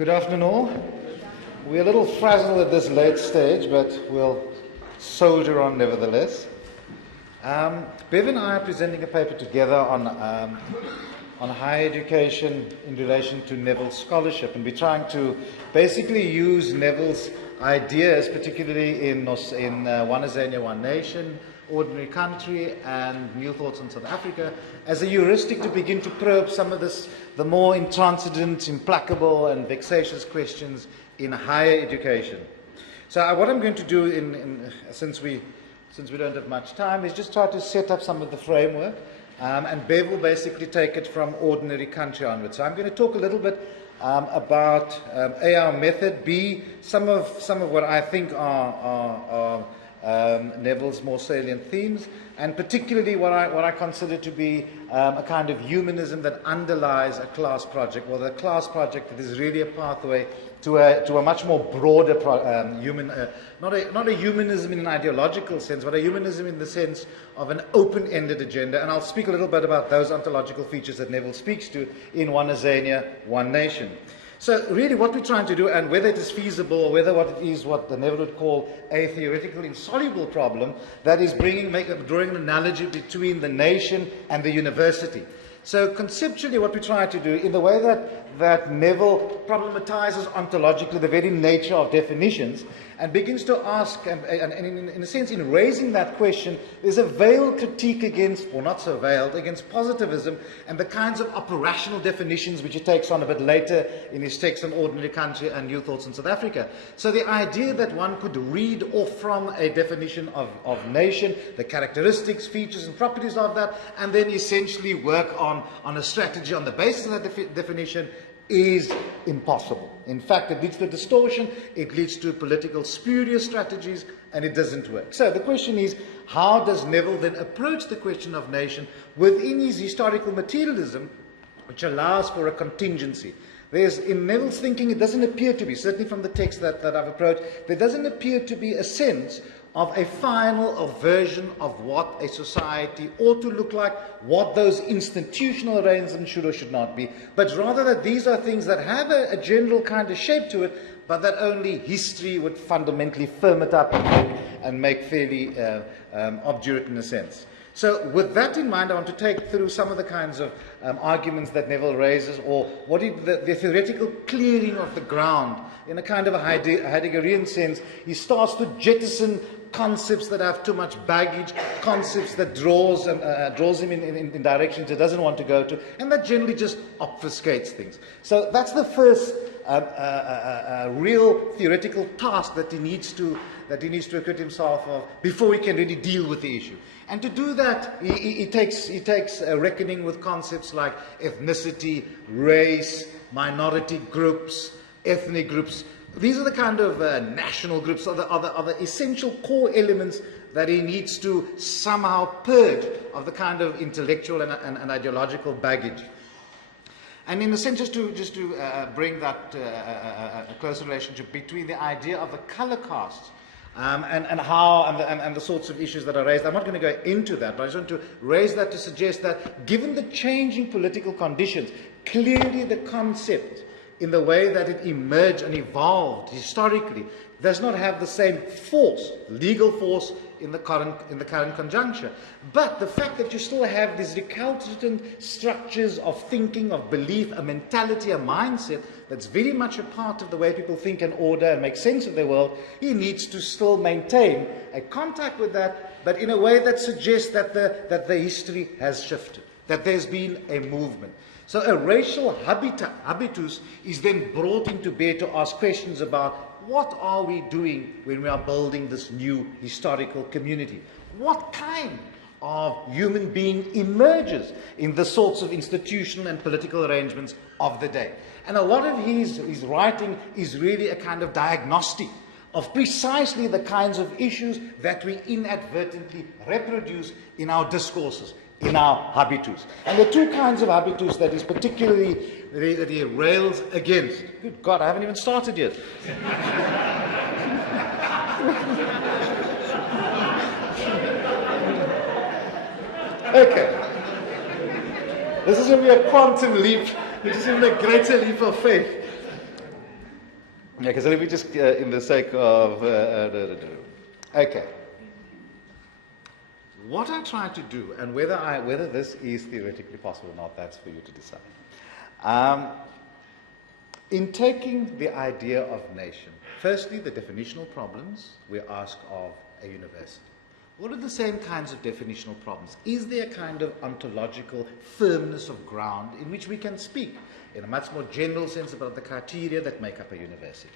Good afternoon all. We're a little frazzled at this late stage, but we'll soldier on nevertheless. Bev and I are presenting a paper together on higher education in relation to Neville's scholarship, and we're trying to basically use Neville's ideas, particularly in One Azania, One Nation, Ordinary Country, and New Thoughts on South Africa, as a heuristic to begin to probe some of the more intransigent, implacable, and vexatious questions in higher education. So what I'm going to do, since we don't have much time, is just try to set up some of the framework, and Bev will basically take it from Ordinary Country onwards. So I'm going to talk a little bit about A, our method, B, some of what I think are Neville's more salient themes, and particularly what I consider to be a kind of humanism that underlies a class project, or the class project that is really a pathway to a much more broader not a humanism in an ideological sense, but a humanism in the sense of an open-ended agenda. And I'll speak a little bit about those ontological features that Neville speaks to in One Azania, One Nation. So really what we're trying to do, and whether it is feasible or whether what it is what the Neville would call a theoretical insoluble problem, that is drawing an analogy between the nation and the university. So conceptually what we try to do, in the way that Neville problematizes ontologically the very nature of definitions, and begins to ask, and in a sense, in raising that question, there's a veiled critique against, or not so veiled, against positivism and the kinds of operational definitions which he takes on a bit later in his text on Ordinary Country and New Thoughts on South Africa. So the idea that one could read off from a definition of nation, the characteristics, features and properties of that, and then essentially work on a strategy on the basis of that definition, is impossible. In fact, it leads to distortion, it leads to political spurious strategies, and it doesn't work. So the question is, how does Neville then approach the question of nation within his historical materialism, which allows for a contingency? In Neville's thinking, it doesn't appear to be, certainly from the text that I've approached, there doesn't appear to be a sense of a final version of what a society ought to look like, what those institutional arrangements should or should not be, but rather that these are things that have a general kind of shape to it, but that only history would fundamentally firm it up and make fairly obdurate in a sense. So with that in mind, I want to take through some of the kinds of arguments that Neville raises, or the theoretical clearing of the ground in a kind of a Heideggerian sense. He starts to jettison concepts that have too much baggage, concepts that draws him in directions he doesn't want to go to, and that generally just obfuscates things. So that's the first real theoretical task that he needs to acquit himself of before he can really deal with the issue. And to do that, he takes a reckoning with concepts like ethnicity, race, minority groups, ethnic groups. These are the kind of national groups, are the essential core elements that he needs to somehow purge of the kind of intellectual and ideological baggage. And in a sense, just to bring that a closer relationship between the idea of the color castes and the sorts of issues that are raised. I'm not going to go into that, but I just want to raise that to suggest that given the changing political conditions, clearly the concept, in the way that it emerged and evolved historically, does not have the same force, legal force, in the current conjuncture. But the fact that you still have these recalcitrant structures of thinking, of belief, a mentality, a mindset that's very much a part of the way people think and order and make sense of their world, he needs to still maintain a contact with that, but in a way that suggests that the history has shifted, that there's been a movement. So a racial habitus is then brought into bear to ask questions about what are we doing when we are building this new historical community? What kind of human being emerges in the sorts of institutional and political arrangements of the day? And a lot of his writing is really a kind of diagnostic of precisely the kinds of issues that we inadvertently reproduce in our discourses, in our habitus. And there are two kinds of habitus that is particularly that he rails against. Good God, I haven't even started yet. Okay. This is going to be a quantum leap. This is even a greater leap of faith. Okay, so let me just, in the sake of... okay. What I try to do, and whether this is theoretically possible or not, that's for you to decide. In taking the idea of nation, firstly, the definitional problems we ask of a university. What are the same kinds of definitional problems? Is there a kind of ontological firmness of ground in which we can speak in a much more general sense about the criteria that make up a university?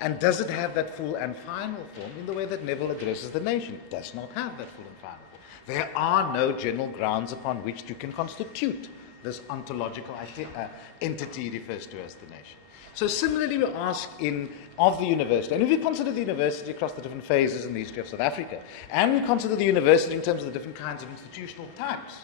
And does it have that full and final form in the way that Neville addresses the nation? It does not have that full and final form. There are no general grounds upon which you can constitute this ontological entity he refers to as the nation. So similarly, we ask of the university, and if we consider the university across the different phases in the history of South Africa, and we consider the university in terms of the different kinds of institutional types,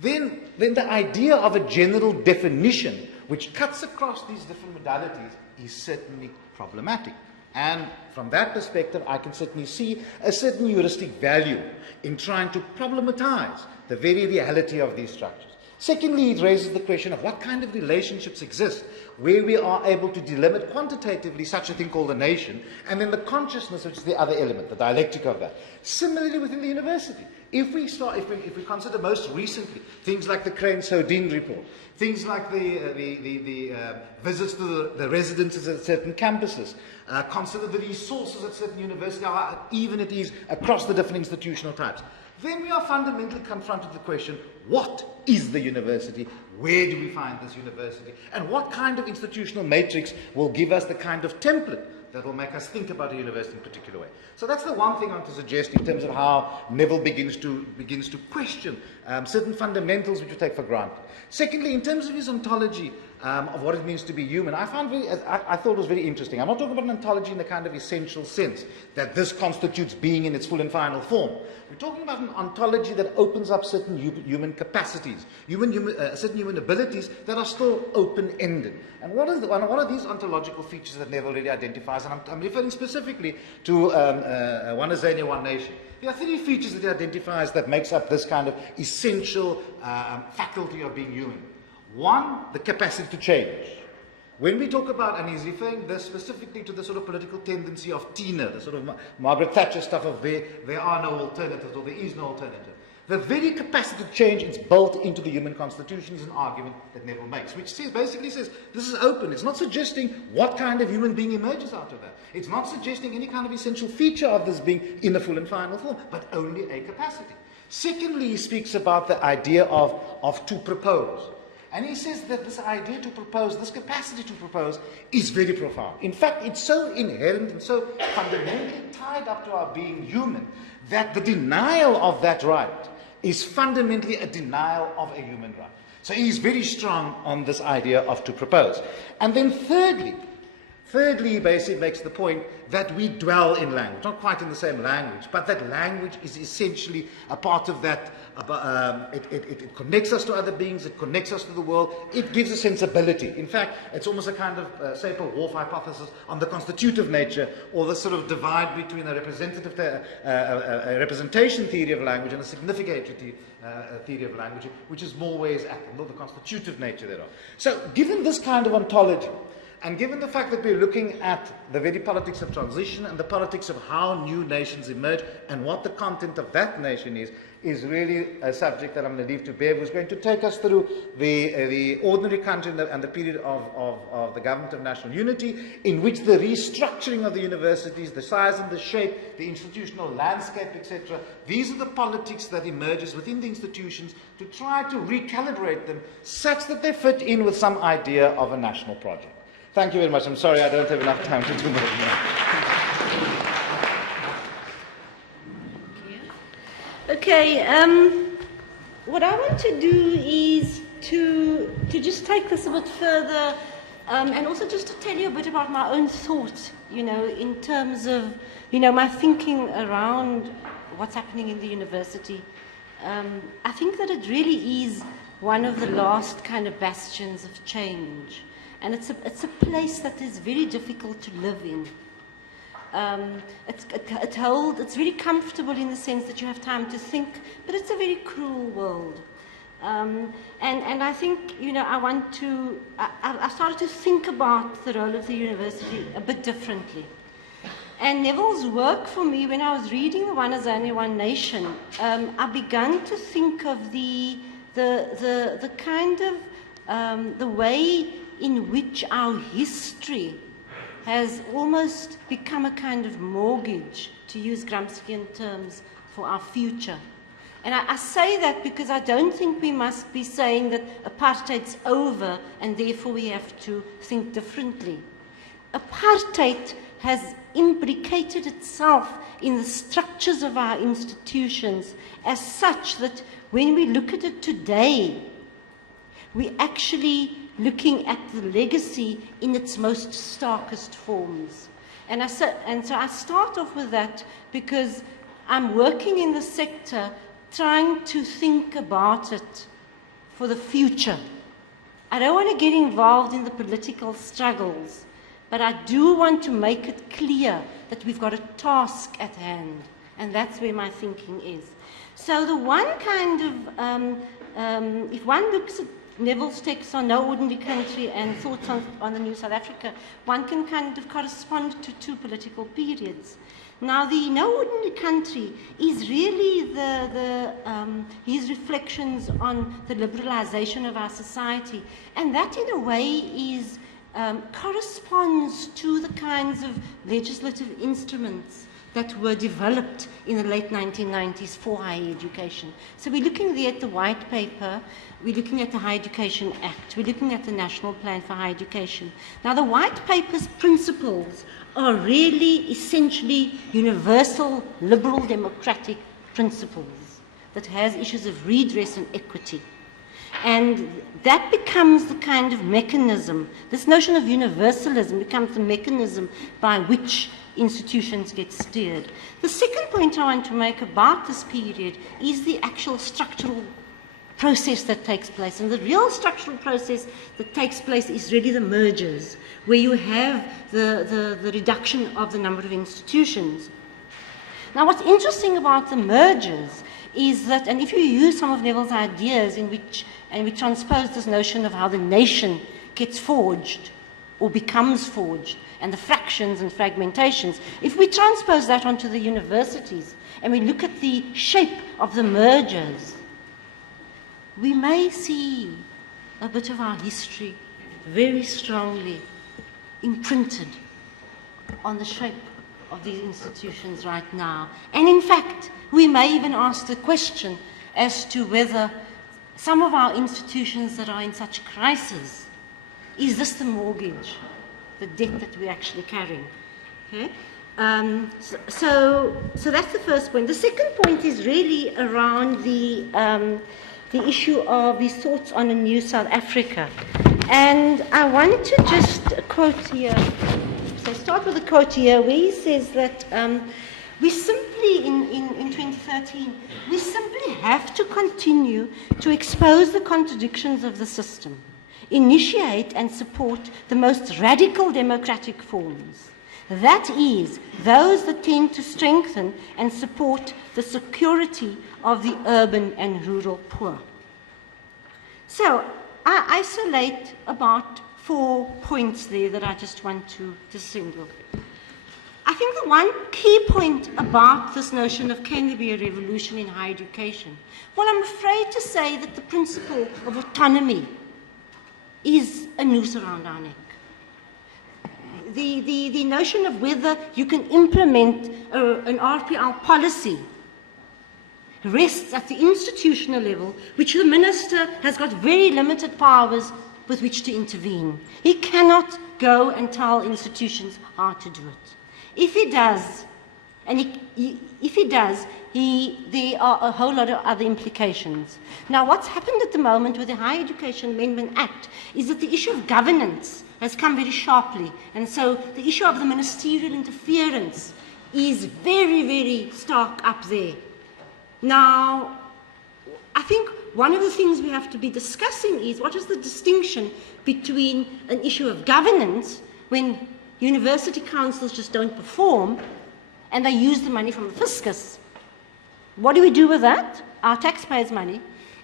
then the idea of a general definition which cuts across these different modalities is certainly problematic. And from that perspective, I can certainly see a certain heuristic value in trying to problematize the very reality of these structures. Secondly, it raises the question of what kind of relationships exist where we are able to delimit quantitatively such a thing called a nation, and then the consciousness, which is the other element, the dialectic of that. Similarly, within the university, if we consider most recently things like the Crane-Sodin report, things like the visits to the residences at certain campuses, consider the resources at certain universities, even it is across the different institutional types, then we are fundamentally confronted with the question, what is the university? Where do we find this university? And what kind of institutional matrix will give us the kind of template that will make us think about a university in a particular way? So that's the one thing I want to suggest in terms of how Neville begins to question certain fundamentals which we take for granted. Secondly, in terms of his ontology of what it means to be human, I thought it was very interesting. I'm not talking about an ontology in the kind of essential sense that this constitutes being in its full and final form. We're talking about an ontology that opens up certain human capacities, certain human abilities that are still open-ended. And what are these ontological features that Neville really identifies? And I'm referring specifically to One Azania, One Nation. There are three features that he identifies that makes up this kind of essential faculty of being human. One, the capacity to change. When we talk about, and he's referring this specifically to the sort of political tendency of Tina, the sort of Margaret Thatcher stuff of there are no alternatives, or there is no alternative. The very capacity to change is built into the human constitution is an argument that Neville makes, which basically says this is open. It's not suggesting what kind of human being emerges out of that. It's not suggesting any kind of essential feature of this being in the full and final form, but only a capacity. Secondly, he speaks about the idea of to propose. And he says that this idea to propose, this capacity to propose, is very profound. In fact, it's so inherent and so fundamentally tied up to our being human that the denial of that right is fundamentally a denial of a human right. So he's very strong on this idea of to propose. And then thirdly, he basically makes the point that we dwell in language, not quite in the same language, but that language is essentially a part of that. It connects us to other beings, it connects us to the world, it gives a sensibility. In fact, it's almost a kind of Sapir-Whorf hypothesis on the constitutive nature, or the sort of divide between a representation theory of language and a significatory theory of language, which is more ways at the constitutive nature thereof. So, given this kind of ontology, and given the fact that we're looking at the very politics of transition and the politics of how new nations emerge and what the content of that nation is really a subject that I'm going to leave to Bev, who's going to take us through the ordinary country and the period of the government of national unity, in which the restructuring of the universities, the size and the shape, the institutional landscape, etc., these are the politics that emerges within the institutions to try to recalibrate them such that they fit in with some idea of a national project. Thank you very much. I'm sorry I don't have enough time to do more now. Okay, what I want to do is to just take this a bit further, and also just to tell you a bit about my own thoughts, in terms of, my thinking around what's happening in the university. I think that it really is one of the last kind of bastions of change. And it's a place that is very difficult to live in. It's very comfortable in the sense that you have time to think, but it's a very cruel world. And I think, you know, I started to think about the role of the university a bit differently. And Neville's work for me, when I was reading the One Azania, One Nation, I began to think of the kind of, the way in which our history has almost become a kind of mortgage, to use Gramscian terms, for our future. And I say that because I don't think we must be saying that apartheid's over and therefore we have to think differently. Apartheid has imbricated itself in the structures of our institutions as such that when we look at it today, we're actually looking at the legacy in its most starkest forms. And so I start off with that because I'm working in the sector trying to think about it for the future. I don't want to get involved in the political struggles, but I do want to make it clear that we've got a task at hand, and that's where my thinking is. So the one kind of, if one looks at Neville's text on No Ordinary Country and thoughts on the New South Africa, one can kind of correspond to two political periods. Now, the No Ordinary Country is really his reflections on the liberalization of our society, and that in a way is corresponds to the kinds of legislative instruments that were developed in the late 1990s for higher education. So we're looking there at the White Paper, we're looking at the Higher Education Act, we're looking at the National Plan for Higher Education. Now, the White Paper's principles are really essentially universal liberal democratic principles that has issues of redress and equity. And that becomes the kind of mechanism, this notion of universalism becomes the mechanism by which institutions get steered. The second point I want to make about this period is the actual structural process that takes place. And the real structural process that takes place is really the mergers, where you have the reduction of the number of institutions. Now, what's interesting about the mergers is that, and if you use some of Neville's ideas in which, and we transpose this notion of how the nation gets forged or becomes forged, and the fractions and fragmentations, if we transpose that onto the universities and we look at the shape of the mergers, we may see a bit of our history very strongly imprinted on the shape of these institutions right now. And in fact, we may even ask the question as to whether some of our institutions that are in such crisis, is this the mortgage, the debt that we're actually carrying? Okay? So that's the first point. The second point is really around the issue of his thoughts on a new South Africa. And I want to just quote here, so start with a quote here where he says that we simply, in 2013, we simply have to continue to expose the contradictions of the system, initiate and support the most radical democratic forms. That is, those that tend to strengthen and support the security of the urban and rural poor. So, I isolate about 4 points there that I just want to distinguish. I think the one key point about this notion of can there be a revolution in higher education? Well, I'm afraid to say that the principle of autonomy is a noose around our neck. The notion of whether you can implement an RPL policy rests at the institutional level, which the minister has got very limited powers with which to intervene. He cannot go and tell institutions how to do it. If he does, there are a whole lot of other implications. Now, what's happened at the moment with the Higher Education Amendment Act is that the issue of governance has come very sharply, and so the issue of the ministerial interference is very, very stark up there. Now, I think one of the things we have to be discussing is what is the distinction between an issue of governance when university councils just don't perform and they use the money from the fiscus. What do we do with that? Our taxpayers' money.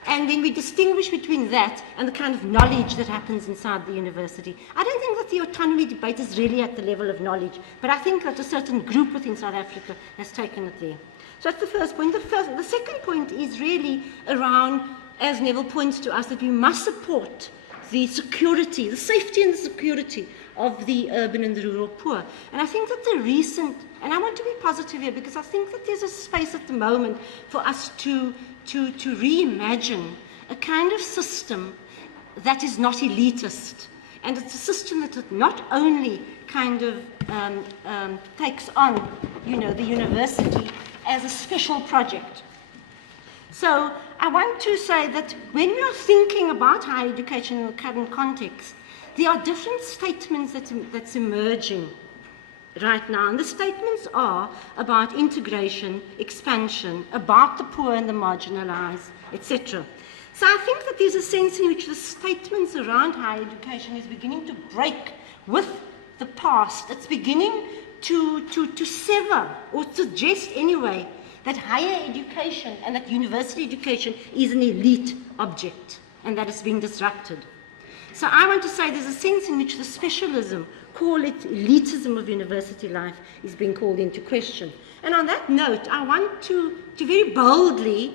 And then we distinguish between that and the kind of knowledge that happens inside the university. I don't think that the autonomy debate is really at the level of knowledge, but I think that a certain group within South Africa has taken it there. So that's the first point. The second point is really around, as Neville points to us, that we must support the security, the safety and the security of the urban and the rural poor. And I think that the recent, and I want to be positive here because I think that there's a space at the moment for us to reimagine a kind of system that is not elitist. And it's a system that not only kind of takes on, the university as a special project. So I want to say that when we are thinking about higher education in the current context, there are different statements that's emerging right now. And the statements are about integration, expansion, about the poor and the marginalized, etc. So I think that there's a sense in which the statements around higher education is beginning to break with the past. It's beginning to sever, or suggest anyway, that higher education and that university education is an elite object, and that it's being disrupted. So I want to say there's a sense in which the specialism, call it elitism of university life, is being called into question. And on that note, I want to very boldly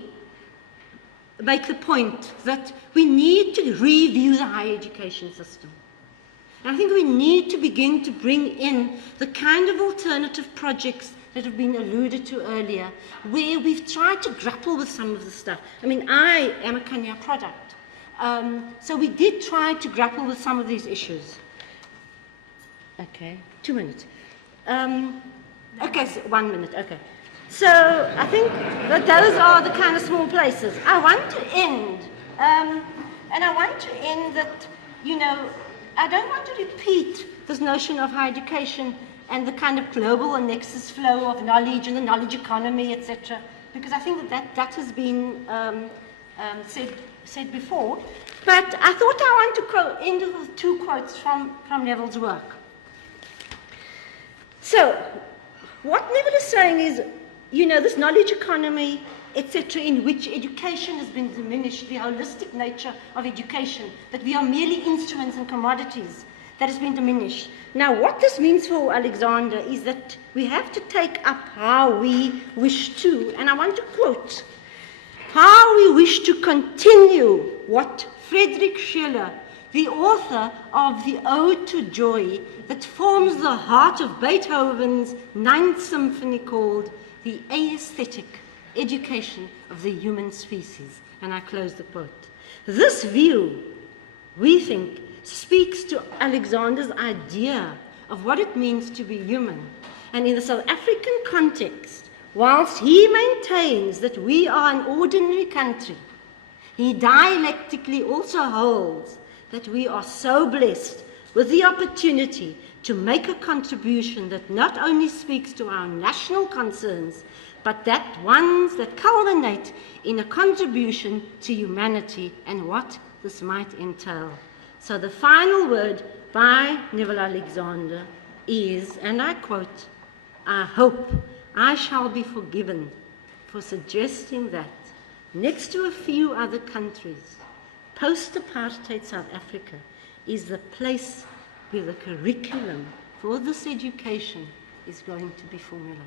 make the point that we need to review the higher education system. And I think we need to begin to bring in the kind of alternative projects that have been alluded to earlier, where we've tried to grapple with some of the stuff. I mean, I am a Kenya product. So we did try to grapple with some of these issues. Okay, 2 minutes. Okay, so 1 minute, okay. So I think that those are the kind of small places. I want to end, and I want to end that, I don't want to repeat this notion of higher education and the kind of global and nexus flow of knowledge and the knowledge economy, etc., because I think that has been said before. But I thought I want to end with 2 quotes from Neville's work. So, what Neville is saying is, this knowledge economy, etc., in which education has been diminished, the holistic nature of education, that we are merely instruments and commodities, that has been diminished. Now, what this means for Alexander is that we have to take up how we wish to, and I want to quote, how we wish to continue what Friedrich Schiller, the author of the Ode to Joy, that forms the heart of Beethoven's Ninth Symphony, called the aesthetic education of the human species. And I close the quote. This view, we think, speaks to Alexander's idea of what it means to be human. And in the South African context, whilst he maintains that we are an ordinary country, he dialectically also holds that we are so blessed with the opportunity to make a contribution that not only speaks to our national concerns, but that ones that culminate in a contribution to humanity and what this might entail. So the final word by Neville Alexander is, and I quote, I hope I shall be forgiven for suggesting that, next to a few other countries, post-apartheid South Africa is the place where the curriculum for this education is going to be formulated.